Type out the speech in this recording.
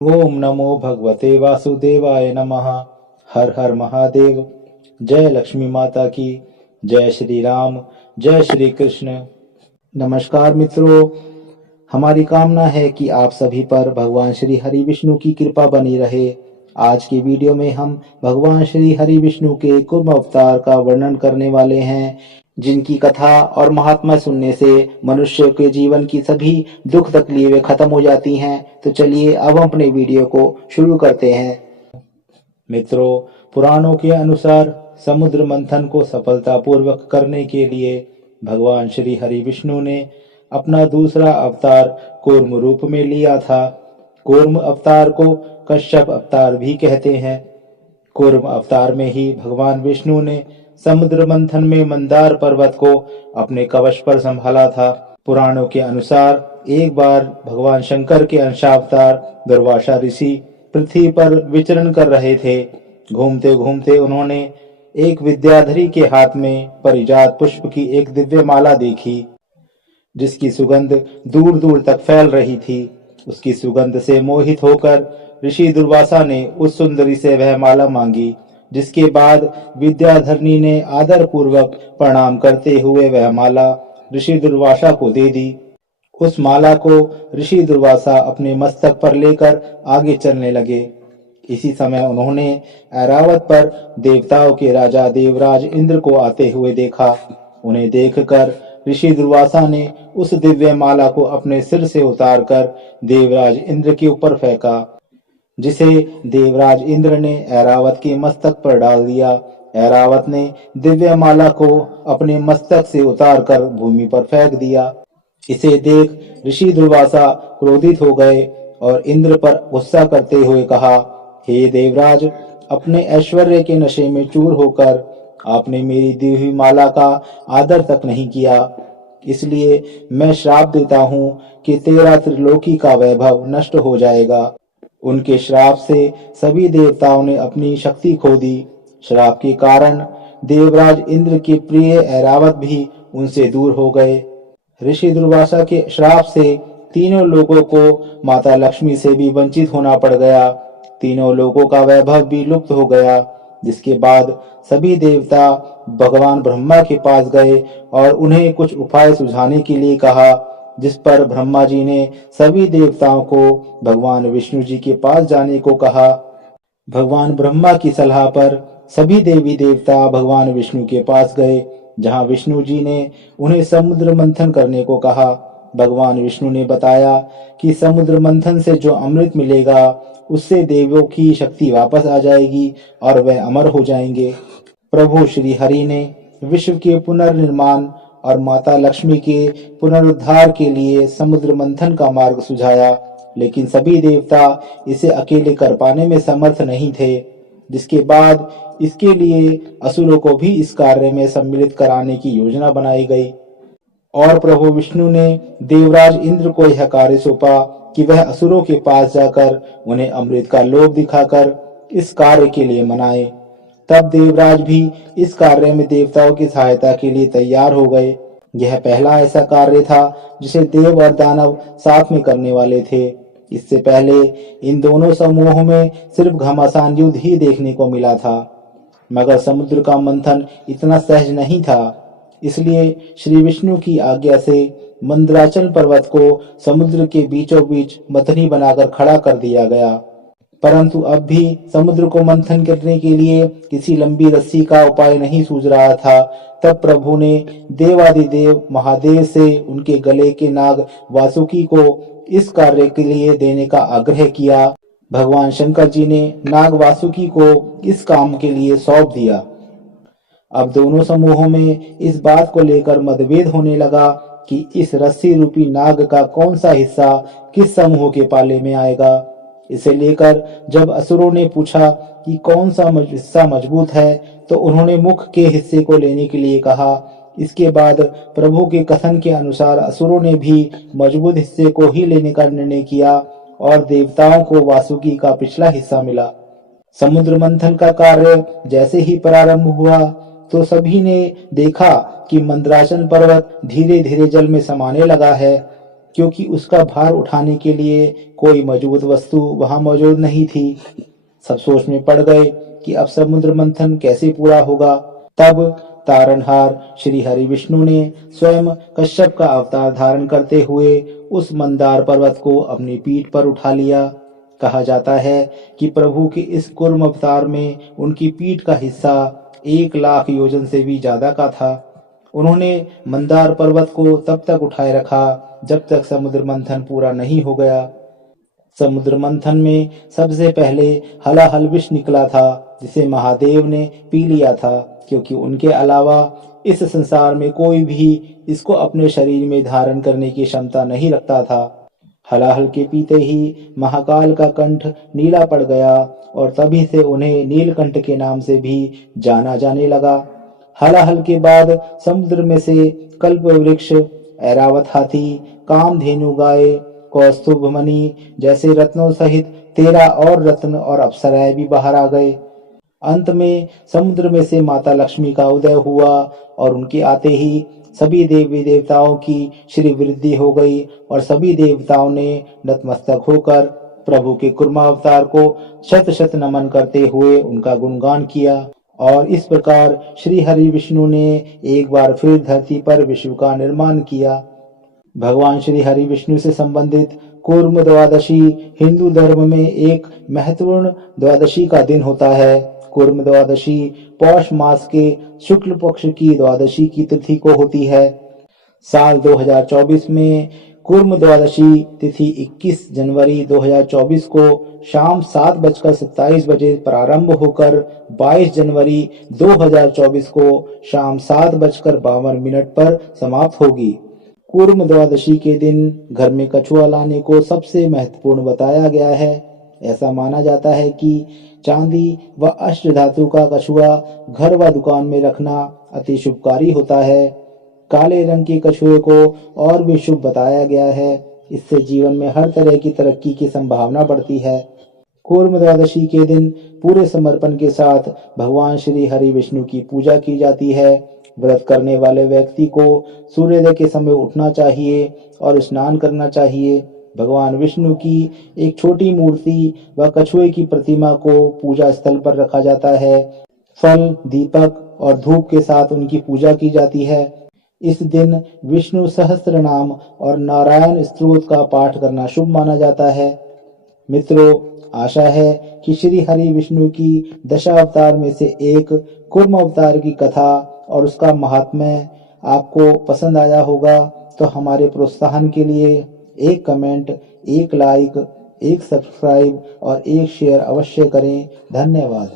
ओम नमो भगवते वासुदेवाय नमः। हर हर महादेव। जय लक्ष्मी माता की। जय श्री राम। जय श्री कृष्ण। नमस्कार मित्रों, हमारी कामना है कि आप सभी पर भगवान श्री हरि विष्णु की कृपा बनी रहे। आज की वीडियो में हम भगवान श्री हरि विष्णु के कुर्म अवतार का वर्णन करने वाले हैं, जिनकी कथा और महात्मा सुनने से मनुष्य के जीवन की सभी दुख तकलीफें खत्म हो जाती हैं। तो चलिए अब हम अपने वीडियो को शुरू करते हैं। मित्रों, पुराणों के अनुसार समुद्र मंथन को सफलतापूर्वक करने के लिए भगवान श्री हरि विष्णु ने अपना दूसरा अवतार कूर्म रूप में लिया था। कूर्म अवतार को कश्यप अवतार भी कहते हैं। कूर्म अवतार में ही भगवान विष्णु ने समुद्र मंथन में मंदार पर्वत को अपने कवच पर संभाला था। पुराणों के अनुसार एक बार भगवान शंकर के अंशावतार दुर्वासा ऋषि पृथ्वी पर विचरण कर रहे थे। घूमते घूमते उन्होंने एक विद्याधरी के हाथ में परिजात पुष्प की एक दिव्य माला देखी, जिसकी सुगंध दूर दूर तक फैल रही थी। उसकी सुगंध से मोहित होकर ऋषि दुर्वासा ने उस सुंदरी से वह माला मांगी, जिसके बाद विद्याधरनी ने आदर पूर्वक प्रणाम करते हुए वह माला ऋषि दुर्वासा को दे दी। उस माला को ऋषि दुर्वासा अपने मस्तक पर लेकर आगे चलने लगे। इसी समय उन्होंने ऐरावत पर देवताओं के राजा देवराज इंद्र को आते हुए देखा। उन्हें देखकर ऋषि दुर्वासा ने उस दिव्य माला को अपने सिर से उतारकर देवराज इंद्र के ऊपर फेंका, जिसे देवराज इंद्र ने ऐरावत के मस्तक पर डाल दिया। ऐरावत ने दिव्य माला को अपने मस्तक से उतारकर भूमि पर फेंक दिया। इसे देख ऋषि दुर्वासा क्रोधित हो गए और इंद्र पर गुस्सा करते हुए कहा, हे देवराज, अपने ऐश्वर्य के नशे में चूर होकर आपने मेरी दी हुई माला का आदर तक नहीं किया। इसलिए मैं श्राप देता हूँ कि तेरा त्रिलोकी का वैभव नष्ट हो जाएगा। उनके श्राप से सभी देवताओं ने अपनी शक्ति खो दी। श्राप के कारण देवराज इंद्र के प्रिय ऐरावत भी उनसे दूर हो गए। ऋषि दुर्वासा के श्राप से तीनों लोगों को माता लक्ष्मी से भी वंचित होना पड़ गया। तीनों लोगों का वैभव भी लुप्त हो गया, जिसके बाद सभी देवता भगवान ब्रह्मा के पास गए और उन्हें कुछ उपाय सुझाने के लिए कहा, जिस पर ब्रह्मा जी ने सभी देवताओं को भगवान विष्णु जी के पास जाने को कहा। भगवान ब्रह्मा की सलाह पर सभी देवी देवता भगवान विष्णु के पास गए, जहां विष्णु जी ने उन्हें समुद्र मंथन करने को कहा। भगवान विष्णु ने बताया कि समुद्र मंथन से जो अमृत मिलेगा, उससे देवों की शक्ति वापस आ जाएगी और वह अमर हो जाएंगे। प्रभु श्री हरि ने विश्व के पुनर्निर्माण और माता लक्ष्मी के पुनरुद्धार के लिए समुद्र मंथन का मार्ग सुझाया, लेकिन सभी देवता इसे अकेले कर पाने में समर्थ नहीं थे। जिसके बाद इसके लिए असुरों को भी इस कार्य में सम्मिलित कराने की योजना बनाई गई और प्रभु विष्णु ने देवराज इंद्र को यह कार्य सौंपा कि वह असुरों के पास जाकर उन्हें अमृत का लोभ दिखाकर इस कार्य के लिए मनाए। तब देवराज भी इस कार्य में देवताओं की सहायता के लिए तैयार हो गए। यह पहला ऐसा कार्य था जिसे देव और दानव साथ में करने वाले थे। इससे पहले इन दोनों समूहों में सिर्फ घमासान युद्ध ही देखने को मिला था, मगर समुद्र का मंथन इतना सहज नहीं था। इसलिए श्री विष्णु की आज्ञा से मंदराचल पर्वत को समुद्र के बीचों बीच मथनी बनाकर खड़ा कर दिया गया। परंतु अब भी समुद्र को मंथन करने के लिए किसी लंबी रस्सी का उपाय नहीं सूझ रहा था। तब प्रभु ने देवादिदेव महादेव से उनके गले के नाग वासुकी को इस कार्य के लिए देने का आग्रह किया। भगवान शंकर जी ने नाग वासुकी को इस काम के लिए सौंप दिया। अब दोनों समूहों में इस बात को लेकर मतभेद होने लगा कि इस रस्सी रूपी नाग का कौन सा हिस्सा किस समूह के पाले में आएगा। इसे लेकर जब असुरों ने पूछा कि कौन सा हिस्सा मजबूत है, तो उन्होंने मुख के हिस्से को लेने के लिए कहा। इसके बाद प्रभु के कथन के अनुसार असुरों ने भी मजबूत हिस्से को ही लेने का निर्णय किया और देवताओं को वासुकी का पिछला हिस्सा मिला। समुद्र मंथन का कार्य जैसे ही प्रारंभ हुआ, तो सभी ने देखा कि मंदराचल पर्वत धीरे धीरे जल में समाने लगा है। क्योंकि उसका भार उठाने के लिए कोई मजबूत वस्तु वहां मौजूद नहीं थी। सब सोच में पड़ गए कि अब समुद्र मंथन कैसे पूरा होगा। तब तारनहार श्री हरि विष्णु ने स्वयं कश्यप का अवतार धारण करते हुए उस मंदार पर्वत को अपनी पीठ पर उठा लिया। कहा जाता है कि प्रभु के इस कूर्म अवतार में उनकी पीठ का हिस्सा 1,00,000 योजन से भी ज्यादा का था। उन्होंने मंदार पर्वत को तब तक उठाए रखा जब तक समुद्र मंथन पूरा नहीं हो गया। समुद्र मंथन में सबसे पहले हलाहल विष निकला था, जिसे महादेव ने पी लिया था, क्योंकि उनके अलावा इस संसार में कोई भी इसको अपने शरीर में धारण करने की क्षमता नहीं रखता था। हलाहल के पीते ही महाकाल का कंठ नीला पड़ गया और तभी से उन्हें नीलकंठ के नाम से भी जाना जाने लगा। हलाहल के बाद समुद्र में से कल्प वृक्ष, ऐरावत हाथी, कामधेनु गाय, कौस्तुभ मणि जैसे रत्नों सहित 13 और रत्न और अप्सराएं भी बाहर आ गए। अंत में समुद्र में से माता लक्ष्मी का उदय हुआ और उनके आते ही सभी देवी देवताओं की श्री वृद्धि हो गई और सभी देवताओं ने नतमस्तक होकर प्रभु के कुर्मावतार को शत शत नमन करते हुए उनका गुणगान किया। और इस प्रकार श्री हरि विष्णु ने एक बार फिर धरती पर विश्व का निर्माण किया। भगवान श्री हरि विष्णु से संबंधित कूर्म द्वादशी हिंदू धर्म में एक महत्वपूर्ण द्वादशी का दिन होता है। कूर्म द्वादशी पौष मास के शुक्ल पक्ष की द्वादशी की तिथि को होती है। साल 2024 में कूर्म द्वादशी तिथि 21 जनवरी 2024 को शाम 7:27 बजे प्रारंभ होकर 22 जनवरी 2024 को शाम 7:52 पर समाप्त होगी। कूर्म द्वादशी के दिन घर में कछुआ लाने को सबसे महत्वपूर्ण बताया गया है। ऐसा माना जाता है कि चांदी व अष्ट धातु का कछुआ घर व दुकान में रखना अति शुभकारी होता है। काले रंग के कछुए को और भी शुभ बताया गया है। इससे जीवन में हर तरह की तरक्की की संभावना बढ़ती है। कूर्म द्वादशी के दिन पूरे समर्पण के साथ भगवान श्री हरि विष्णु की पूजा की जाती है। व्रत करने वाले व्यक्ति को सूर्योदय के समय उठना चाहिए और स्नान करना चाहिए। भगवान विष्णु की एक छोटी मूर्ति व कछुए की प्रतिमा को पूजा स्थल पर रखा जाता है। फल, दीपक और धूप के साथ उनकी पूजा की जाती है। इस दिन विष्णु सहस्त्र नाम और नारायण स्तोत्र का पाठ करना शुभ माना जाता है। मित्रों, आशा है कि श्री हरि विष्णु की दशावतार में से एक कूर्म अवतार की कथा और उसका महात्म्य आपको पसंद आया होगा। तो हमारे प्रोत्साहन के लिए एक कमेंट, एक लाइक, एक सब्सक्राइब और एक शेयर अवश्य करें। धन्यवाद।